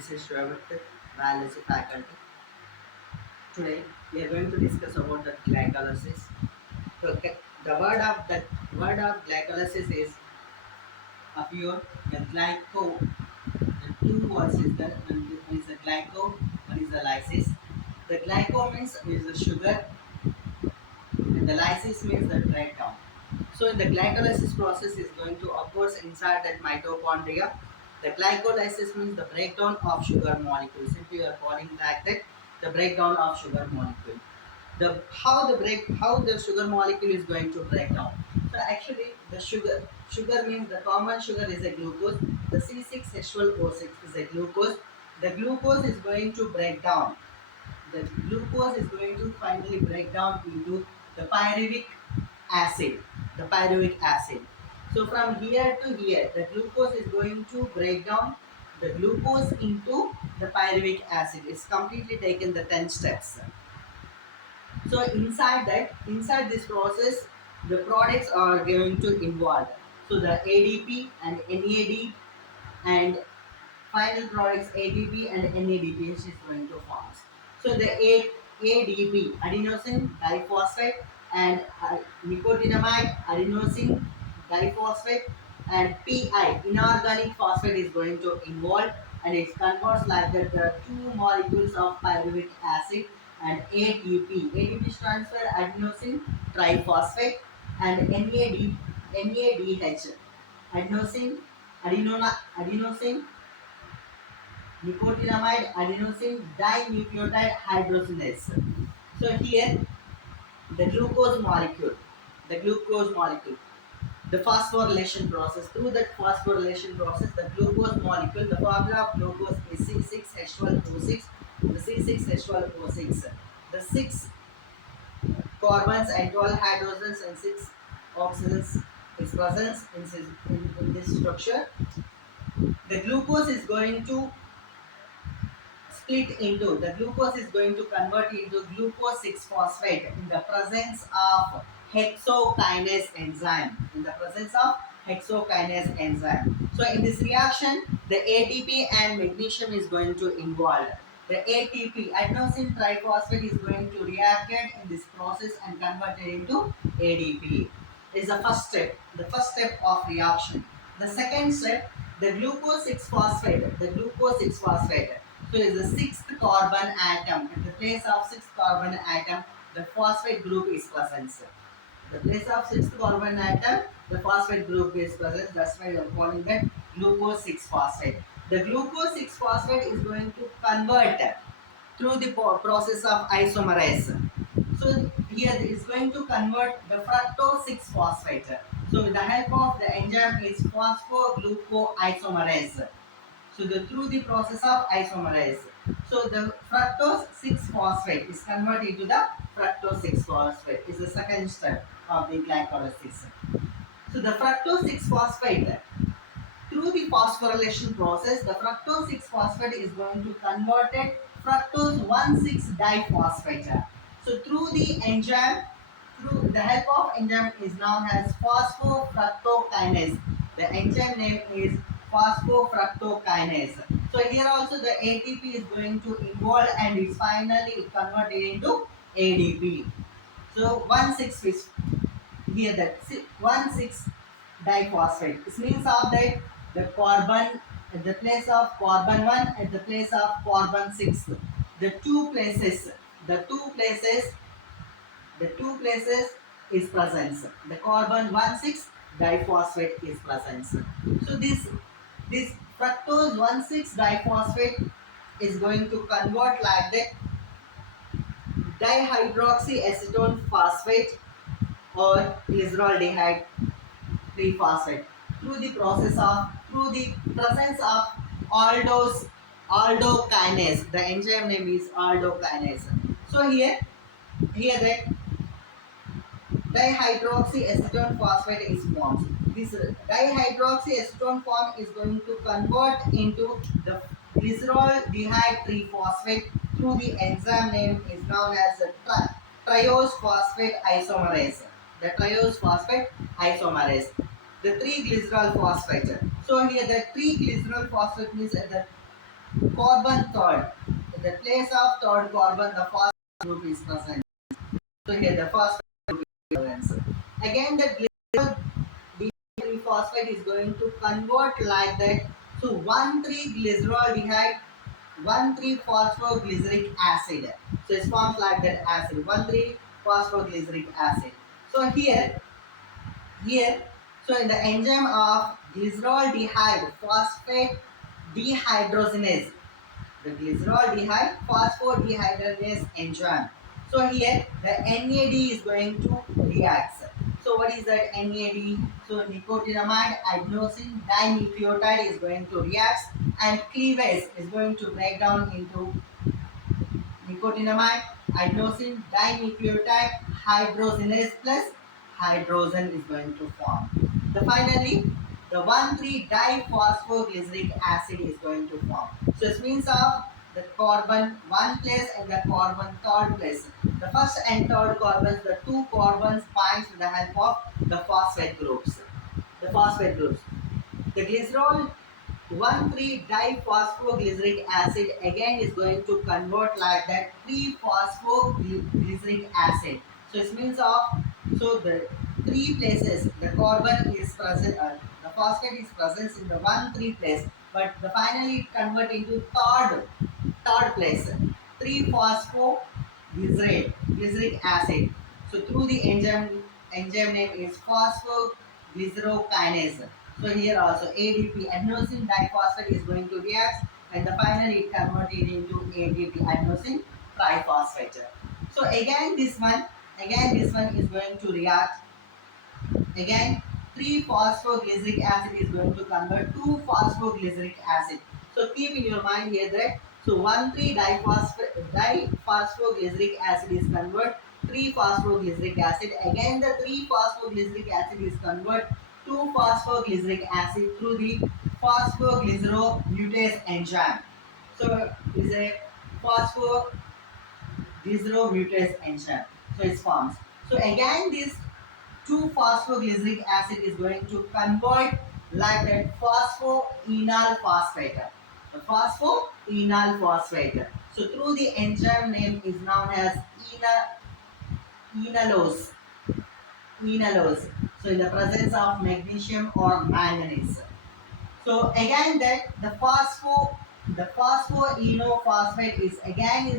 This is Shravan with Biology faculty. Today we are going to discuss about the glycolysis. Okay, the word of glycolysis is appear the glyco. The two words is the one is the glyco, one is the lysis. The glyco means is the sugar, and the lysis means the breakdown. So in the glycolysis process is going to occur inside that mitochondria. The glycolysis means the breakdown of sugar molecules. Simply we are calling that the breakdown of sugar molecule. How the sugar molecule is going to break down. So actually the sugar means the common sugar is a glucose. The C6H12O6 is a glucose. The glucose is going to break down. The glucose is going to finally break down into the pyruvic acid. The pyruvic acid. So from here to here, the glucose is going to break down the glucose into the pyruvic acid. It's completely taken the 10 steps. So inside this process, the products are going to involve. So the ADP and NAD and final products ATP and NADP is going to form. So the ADP, adenosine diphosphate, and nicotinamide adenosine diphosphate, and PI, inorganic phosphate, is going to involve, and it converts like that the two molecules of pyruvic acid and ATP. ATP stands for adenosine triphosphate, and NADH, adenosine nicotinamide adenosine dinucleotide hydrogenase. So here the glucose molecule, the phosphorylation process. Through that phosphorylation process, the glucose molecule, the formula of glucose is C6H12O6. The C6H12O6, the 6 carbons and 12 hydrogens and 6 oxygens is present in this structure. The glucose is going to split into, the glucose is going to convert into glucose 6 phosphate in the presence of hexokinase enzyme. So in this reaction, the ATP and magnesium is going to involve. The ATP, adenosine triphosphate, is going to react in this process and convert it into ADP. Is the first step of reaction. The second step, the glucose 6 phosphate. So is the sixth carbon atom. In the place of sixth carbon atom, the phosphate group is present. The place of sixth carbon atom, the phosphate group is present. That's why we are calling that glucose 6 phosphate. The glucose 6 phosphate is going to convert through the process of isomerase. So here it is going to convert the fructose 6 phosphate. So with the help of the enzyme is phosphoglucoisomerase. So through the process of isomerase. So the fructose 6 phosphate is converted into the fructose 6 phosphate. Is the second step of the glycolysis. So the fructose 6 phosphate, through the phosphorylation process, the fructose 6 phosphate is going to convert it fructose 1,6 diphosphate. So through the enzyme, through the help of enzyme is known as phosphofructokinase. The enzyme name is phosphofructokinase. So here also the ATP is going to involve and is finally converted into ADP. So 1,6 is here, that 1,6 diphosphate. This means of that the carbon at the place of carbon 1, at the place of carbon 6. The two places is present. The carbon 1,6 diphosphate is present. So this fructose 1,6 diphosphate is going to convert like that dihydroxyacetone phosphate or glyceraldehyde 3-phosphate through the presence of aldokinase. The enzyme name is aldokinase. So here that dihydroxyacetone phosphate is formed. This dihydroxyacetone form is going to convert into the glyceraldehyde 3-phosphate through the enzyme name is known as the triose phosphate isomerase. The triose phosphate isomerase. The 3-glycerol phosphate. So here the 3-glycerol phosphate means the carbon third. In the place of third carbon, the first group is present. So here the first group is present. Again, the glycerol phosphate is going to convert like that. So 1,3-glyceraldehyde, 1,3-phosphoglyceric acid. So it forms like that acid, 1,3-phosphoglyceric acid. So here, so in the enzyme of glyceraldehyde phosphate dehydrogenase, the glyceraldehyde phosphodehydrogenase enzyme. So here the NAD is going to react. So what is that NAD? So nicotinamide adenosine dinucleotide is going to react, and cleavage is going to break down into nicotinamide adenosine dinucleotide hydrogenase plus hydrogen is going to form. Finally, the 1,3-diphosphoglyceric acid is going to form. So it means of the carbon one place and the carbon third place. The first and third carbons, the two carbons binds with the help of the phosphate groups. The phosphate groups. The glycerol 1,3-diphosphoglyceric acid again is going to convert like that 3-phosphoglyceric acid. So it means of, so the three places the carbon is present, the phosphate is present in the 1,3 place, but the finally it convert into third place 3-phosphoglyceric acid. So through the enzyme name is phosphoglycerokinase. So here also ADP adenosine diphosphate is going to react, and finally it converted into ADP adenosine triphosphate. So again this one is going to react. Again 3-phosphoglyceric acid is going to convert 2-phosphoglyceric acid. So keep in your mind here that so 1,3-diphosphoglyceric acid is convert 3-phosphoglyceric acid. Again the 3-phosphoglyceric acid is convert 2-phosphoglyceric acid through the phosphoglyceromutase enzyme. So is a phosphoglyceromutase enzyme. So it forms. So again this 2-phosphoglyceric acid is going to convert like that phosphoenol phosphate. The phosphoenol phosphate. So through the enzyme name is known as enolase. Enolase. So in the presence of magnesium or manganese. So again that the phosphoenophosphate is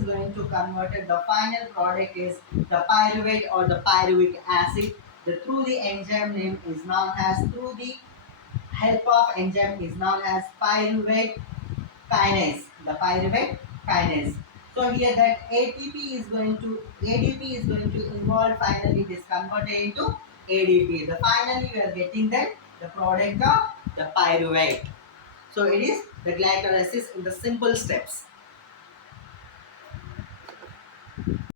going to convert it. The final product is the pyruvate or the pyruvic acid. The through the enzyme name is known as through the help of enzyme is known as pyruvate kinase. The pyruvate kinase. So here that ADP is going to involve, finally it is converted into ADP. The finally we are getting that the product of the pyruvate. So it is the glycolysis in the simple steps.